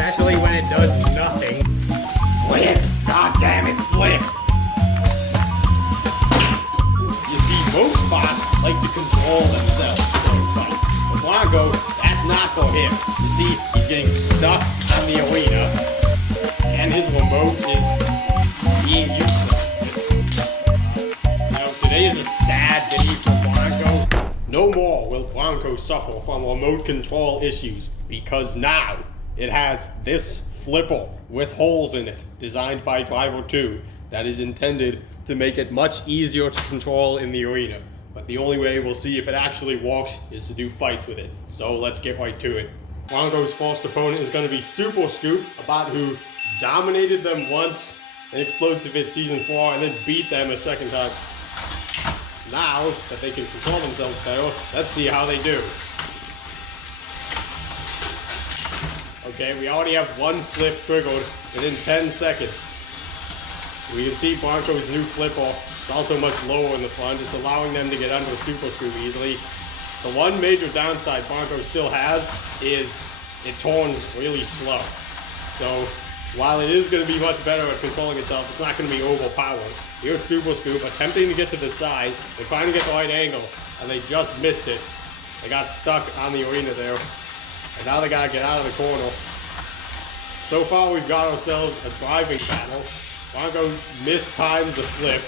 especially when it does nothing. Flip! God damn it, flip! You see, most bots like to control themselves during fights. But Bronco, that's not for him. You see, he's getting stuck on the arena, and his remote is being useless. Today is a sad day for Bronco. No more will Bronco suffer from remote control issues, because now it has this flipper with holes in it, designed by Driver 2, that is intended to make it much easier to control in the arena. But the only way we'll see if it actually works is to do fights with it. So let's get right to it. Bronco's first opponent is going to be Super Scoop, a bot who dominated them once in Explosive Hit Season 4 and then beat them a second time. Now that they can control themselves better, let's see how they do. Okay, we already have one flip triggered within 10 seconds. We can see Bronco's new flipper. It's also much lower in the front. It's allowing them to get under Super Scoop easily. The one major downside Bronco still has is it turns really slow. So while it is going to be much better at controlling itself, it's not going to be overpowered. Here's Super Scoop attempting to get to the side. They're trying to get the right angle, and they just missed it. They got stuck on the arena there. And now they got to get out of the corner. So far we've got ourselves a driving battle. Bronco mistimes a flip.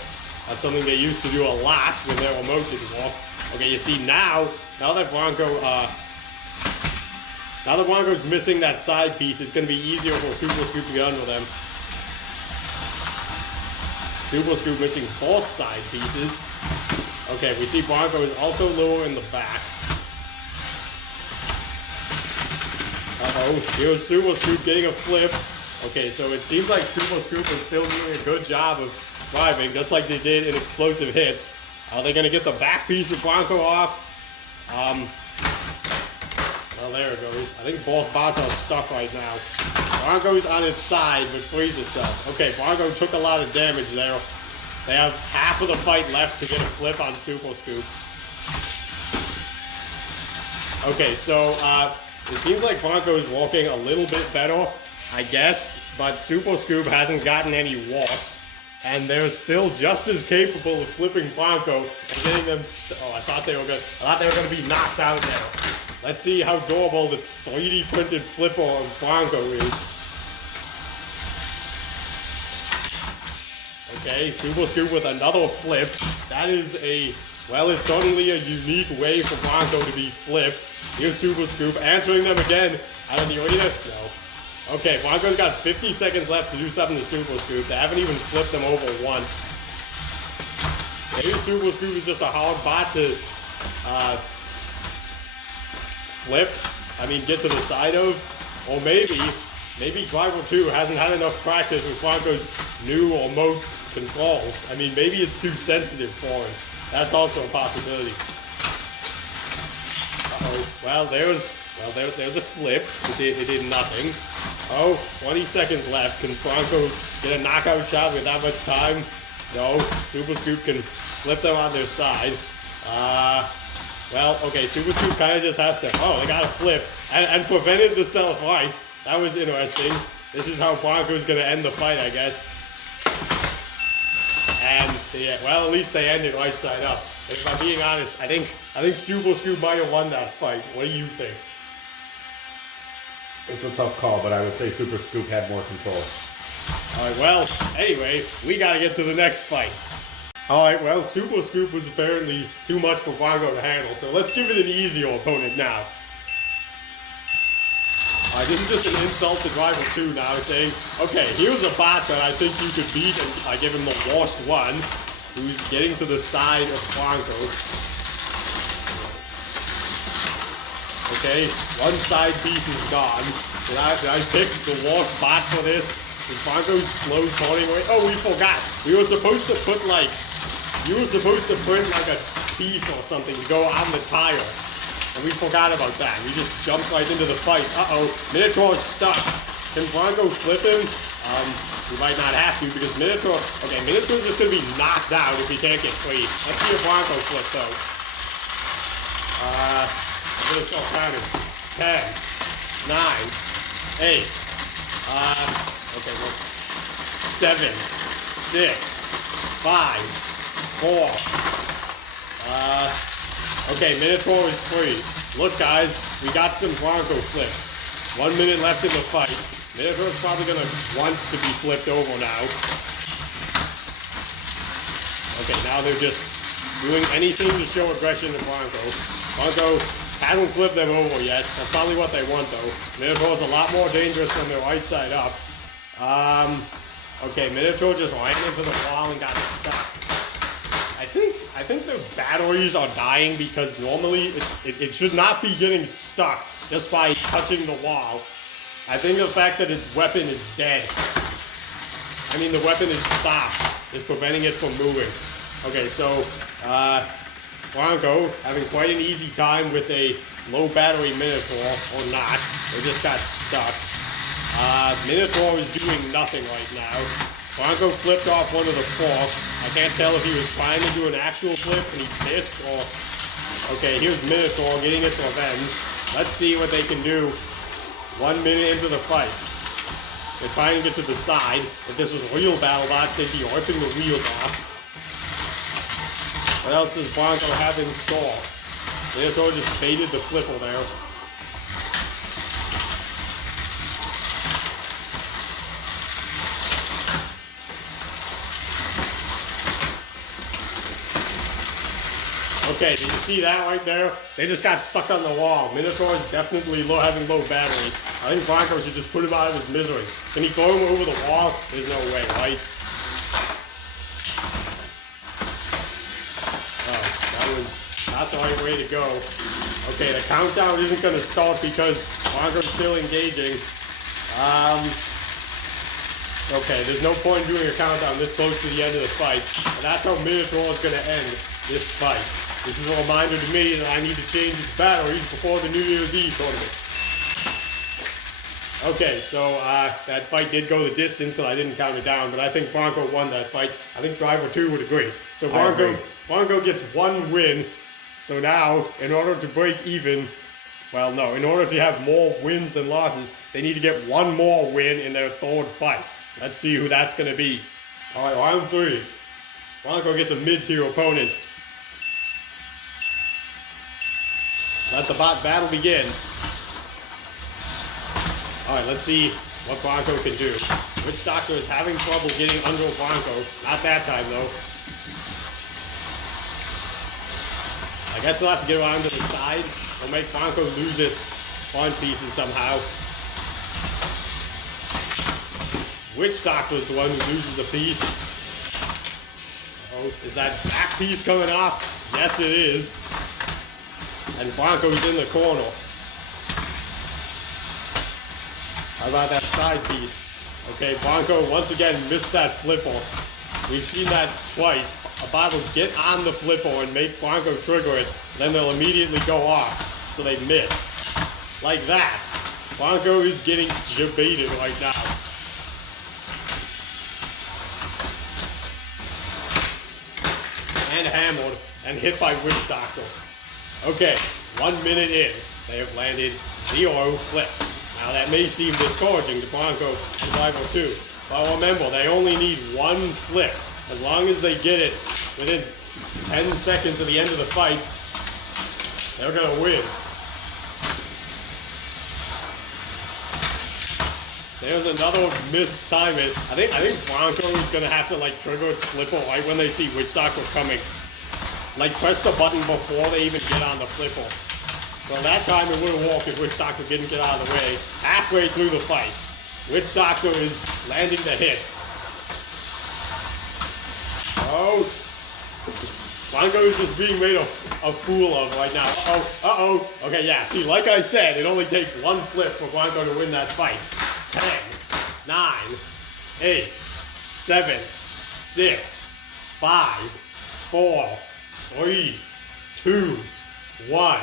That's something they used to do a lot when their remote didn't work. Okay, you see now that Bronco's missing that side piece, it's going to be easier for Super Scoop to get under them. Super Scoop missing both side pieces. Okay, we see Bronco is also lower in the back. Uh-oh, here's Super Scoop getting a flip. Okay, so it seems like Super Scoop is still doing a good job of driving, just like they did in Explosive Hits. Are they going to get the back piece of Bronco off? Well, there it goes. I think both bots are stuck right now. Bronco's on its side, but frees itself. Okay, Bronco took a lot of damage there. They have half of the fight left to get a flip on Super Scoop. Okay, so it seems like Bronco is walking a little bit better, I guess, but Super Scoop hasn't gotten any worse, and they're still just as capable of flipping Bronco and getting them. I thought they were going to be knocked out now. Let's see how durable the 3D printed flipper of Bronco is. Okay, Super Scoop with another flip. That is it's certainly a unique way for Bronco to be flipped. Here's Super Scoop answering them again out of the arena. No. Okay, Bronco's got 50 seconds left to do something to Super Scoop. They haven't even flipped them over once. Maybe Super Scoop is just a hard bot to get to the side of. Or maybe Driver 2 hasn't had enough practice with Bronco's new remote controls. I mean, maybe it's too sensitive for him. That's also a possibility. Uh-oh. Well, there's a flip. It did nothing. Oh, 20 seconds left. Can Bronco get a knockout shot with that much time? No. Super Scoop can flip them on their side. Okay, Super Scoop kind of just has to... Oh, they got a flip. And prevented the self-right. That was interesting. This is how Bronco's going to end the fight, I guess. And, yeah, well, at least they ended right side up. If I'm being honest, I think Super Scoop might have won that fight. What do you think? It's a tough call, but I would say Super Scoop had more control. Alright, well, anyway, we gotta get to the next fight. Alright, well, Super Scoop was apparently too much for Bronco to handle, so let's give it an easier opponent now. Alright, this is just an insult to Driver 2 now, saying, okay, here's a bot that I think you could beat, and I give him the worst one, who's getting to the side of Bronco. Okay, one side piece is gone. Did I pick the worst bot for this? Is Bronco's slow turning away? Oh, we forgot. We were supposed to put print like a piece or something to go on the tire. And we forgot about that. We just jumped right into the fight. Uh-oh, Minotaur's stuck. Can Bronco flip him? We might not have to because Minotaur's just gonna be knocked out if he can't get free. Let's see a Bronco flip though. I'm gonna start counting. 10, 9, 8, Okay, well, 7, 6, 5, 4. Okay, Minotaur is free. Look, guys, we got some Bronco flips. 1 minute left in the fight. Minotaur's probably gonna want to be flipped over now. Okay, now they're just doing anything to show aggression to Bronco. Bronco hasn't flipped them over yet. That's probably what they want, though. Minotaur's a lot more dangerous from their right side up. Okay, Minotaur just ran into the wall and got stuck. I think the batteries are dying because normally it should not be getting stuck just by touching the wall. I think the fact that its weapon is dead, I mean the weapon is stopped, is preventing it from moving. Okay, so Bronco having quite an easy time with a low battery Minotaur, or not. They just got stuck. Minotaur is doing nothing right now. Bronco flipped off one of the forks. I can't tell if he was trying to do an actual flip and he missed, or... Okay, here's Minotaur getting its revenge. Let's see what they can do 1 minute into the fight. They're trying to get to the side. If this was real battlebots, they'd be ripping the wheels off. What else does Bronco have in store? Minotaur just baited the flipper there. Okay, did you see that right there? They just got stuck on the wall. Minotaur is definitely having low batteries. I think Bronco should just put him out of his misery. Can he throw him over the wall? There's no way, right? Oh, that was not the right way to go. Okay, the countdown isn't going to start because Bronco's still engaging. Okay, there's no point in doing a countdown this close to the end of the fight. And that's how Minotaur is going to end this fight. This is a reminder to me that I need to change its batteries before the New Year's Eve tournament. Okay, so that fight did go the distance because I didn't count it down, but I think Bronco won that fight. I think Driver 2 would agree. So Bronco gets 1 win. So now, in order to break even, well, no, in order to have more wins than losses, they need to get 1 more win in their 3rd fight. Let's see who that's going to be. All right, round 3. Bronco gets a mid-tier opponent. Let the bot battle begin. Alright, let's see what Bronco can do. Witch Doctor is having trouble getting under Bronco. Not that time, though. I guess he'll have to get around to the side. Or make Bronco lose its front pieces somehow. Witch Doctor is the one who loses a piece. Oh, is that back piece coming off? Yes, it is. And Bronco's in the corner. How about that side piece? Okay, Bronco once again missed that flipper. We've seen that twice. A bot will get on the flipper and make Bronco trigger it, then they'll immediately go off. So they miss. Like that. Bronco is getting jebaited right now. And hammered and hit by Witch Doctor. Okay, 1 minute in, they have landed 0 flips. Now that may seem discouraging to Bronco and Driver 2, but remember, they only need 1 flip. As long as they get it within 10 seconds of the end of the fight, they're gonna win. There's another missed time. I think Bronco is gonna have to like trigger its flipper right when they see Witch Doctor coming. Like press the button before they even get on the flipper. So that time it would have worked if Witch Doctor didn't get out of the way. Halfway through the fight, Witch Doctor is landing the hits. Oh, Bronco is just being made a fool of right now. Uh-oh. Okay, yeah, see, like I said, it only takes 1 flip for Bronco to win that fight. 10, 9, 8, 7, 6, 5, 4, 3, 2, 1.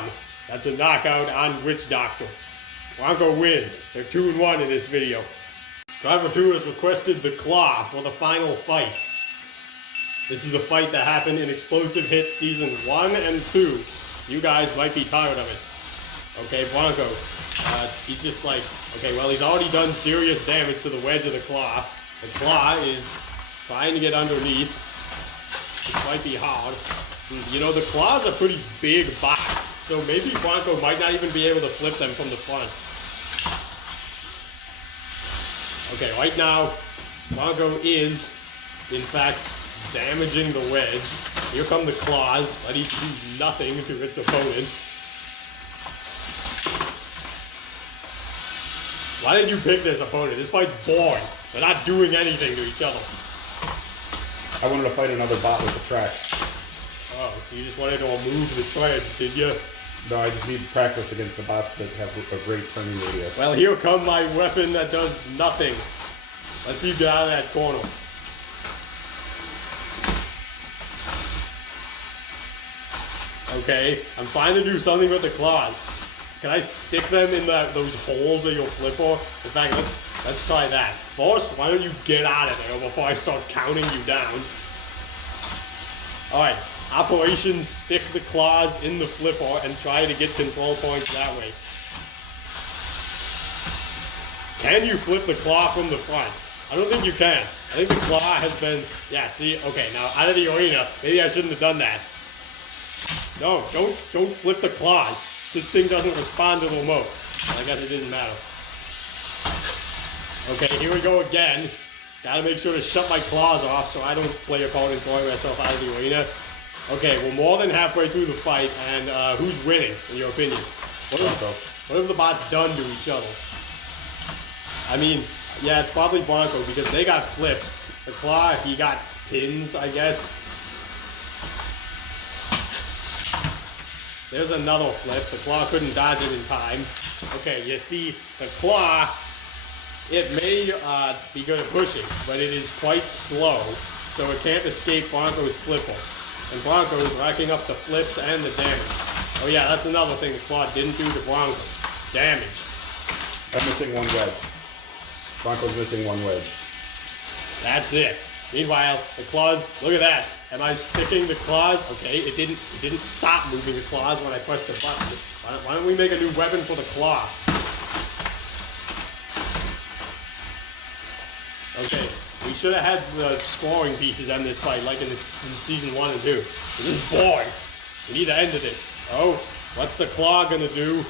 That's a knockout on Witch Doctor. Bronco wins. They're 2-1 in this video. Driver 2 has requested the claw for the final fight. This is a fight that happened in Explosive Hits Season 1 and 2, so you guys might be tired of it. Okay, Bronco. He's just like, okay, well, he's already done serious damage to the wedge of the claw. The claw is trying to get underneath. It might be hard. You know, the claw's a pretty big bot, so maybe Bronco might not even be able to flip them from the front. Okay, right now, Bronco is, in fact, damaging the wedge. Here come the claws, but he do nothing to its opponent. Why did you pick this opponent? This fight's boring. They're not doing anything to each other. I wanted to fight another bot with the tracks. Oh, so you just wanted to remove the treads, did you? No, I just need practice against the bots that have a great turning radius. Well, here come my weapon that does nothing. Let's see you get out of that corner. Okay, I'm trying to do something with the claws. Can I stick them in those holes of your flipper? In fact, let's try that. First, why don't you get out of there before I start counting you down? Alright, Operation stick the claws in the flipper and try to get control points that way. Can you flip the claw from the front? I don't think you can. I think the claw has been, yeah, see, okay, now out of the arena, maybe I shouldn't have done that. No, don't flip the claws. This thing doesn't respond to the remote. Well, I guess it didn't matter. Okay, here we go again. Gotta make sure to shut my claws off so I don't play opponent throwing myself out of the arena. Okay, we're more than halfway through the fight, and who's winning, in your opinion? What have the bots done to each other? I mean, yeah, it's probably Bronco because they got flips. The claw, he got pins, I guess. There's another flip. The claw couldn't dodge it in time. Okay, you see, the claw, it may be good at pushing, but it is quite slow, so it can't escape Bronco's flipper. And Bronco is racking up the flips and the damage. Oh yeah, that's another thing the claw didn't do to Bronco. Damage. I'm missing one wedge. Bronco's missing one wedge. That's it. Meanwhile, the claws, look at that. Am I sticking the claws? Okay, it didn't stop moving the claws when I pressed the button. Why don't we make a new weapon for the claw? Okay, we should have had the scoring pieces on this fight, like in season 1 and 2. This is boring. We need to end this. Oh, what's the claw gonna do?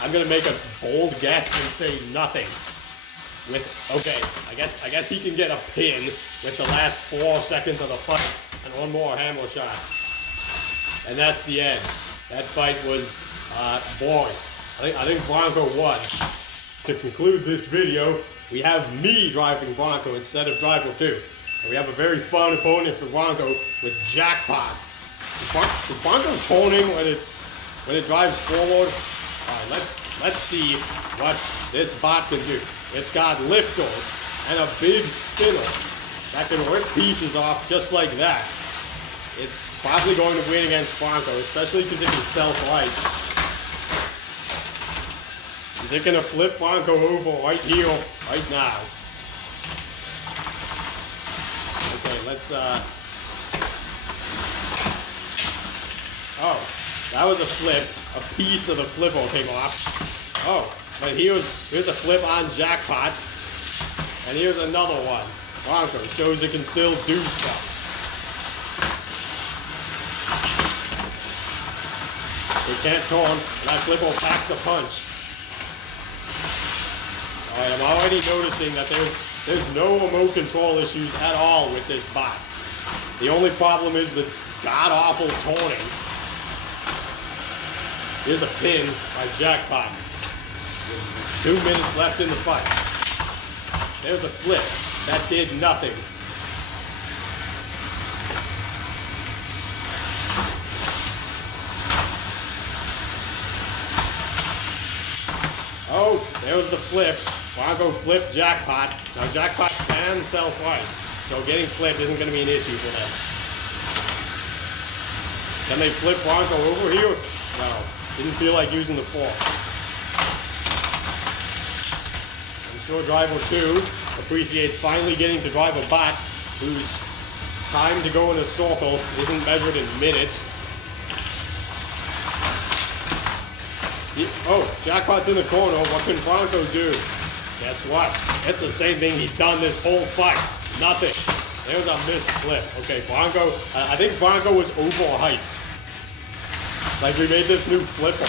I'm gonna make a bold guess and say nothing. Okay, I guess he can get a pin with the last 4 seconds of the fight and one more hammer shot. And that's the end. That fight was boring. I think Bronco won. To conclude this video, we have me driving Bronco instead of driver 2. And we have a very fun opponent for Bronco with Jackpot. Is Bronco turning when it drives forward? Alright, let's see what this bot can do. It's got lifters and a big spinner that can rip pieces off just like that. It's probably going to win against Bronco, especially because it can self-right. Is it going to flip Bronco over right here, right now? Okay, let's, oh, that was a flip. A piece of the flipper came off. Oh, but here's a flip on Jackpot. And here's another one. Bronco shows it can still do stuff. We can't turn. That flipper packs a punch. Alright, I'm already noticing that there's no remote control issues at all with this bot. The only problem is the god-awful turning. Here's a pin by Jackpot. 2 minutes left in the fight. There's a flip. That did nothing. Oh, there was the flip. Bronco flipped Jackpot. Now Jackpot can self-right, so getting flipped isn't going to be an issue for them. Can they flip Bronco over here? No. Didn't feel like using the fork. I'm sure driver 2 appreciates finally getting to drive a bot whose time to go in a circle isn't measured in minutes. Oh, Jackpot's in the corner. What can Bronco do? Guess what? It's the same thing he's done this whole fight. Nothing. There's a missed flip. Okay, Bronco. I think Bronco was overhyped. Like, we made this new flipper.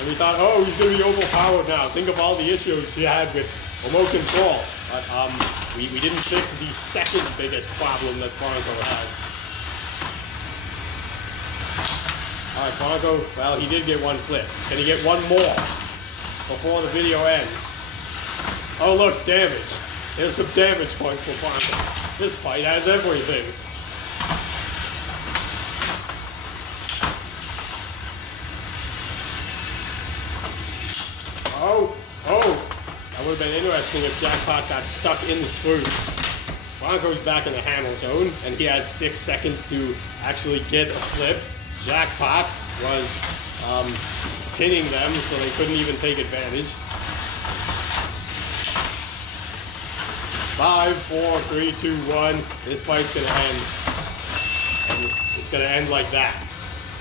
And we thought, oh, he's going to be overpowered now. Think of all the issues he had with remote control. But we didn't fix the second biggest problem that Bronco has. Alright, Bronco, well, he did get one flip. Can he get one more before the video ends? Oh, look, damage. There's some damage points for Bronco. This fight has everything. Oh, that would have been interesting if Jackpot got stuck in the screws. Bronco's back in the hammer zone, and he has 6 seconds to actually get a flip. Jackpot was pinning them, so they couldn't even take advantage. 5, 4, 3, 2, 1. This fight's gonna end. And it's gonna end like that.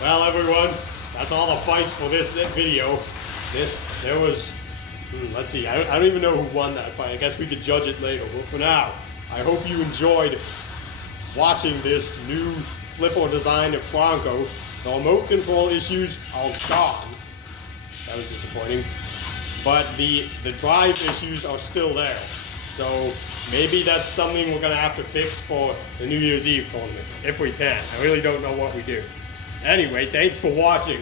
Well, everyone, that's all the fights for this video. There was, let's see, I don't even know who won that fight. I guess we could judge it later. But for now, I hope you enjoyed watching this new flipper design of Bronco. The remote control issues are gone. That was disappointing. But the drive issues are still there. So maybe that's something we're going to have to fix for the New Year's Eve tournament, if we can. I really don't know what we do. Anyway, thanks for watching.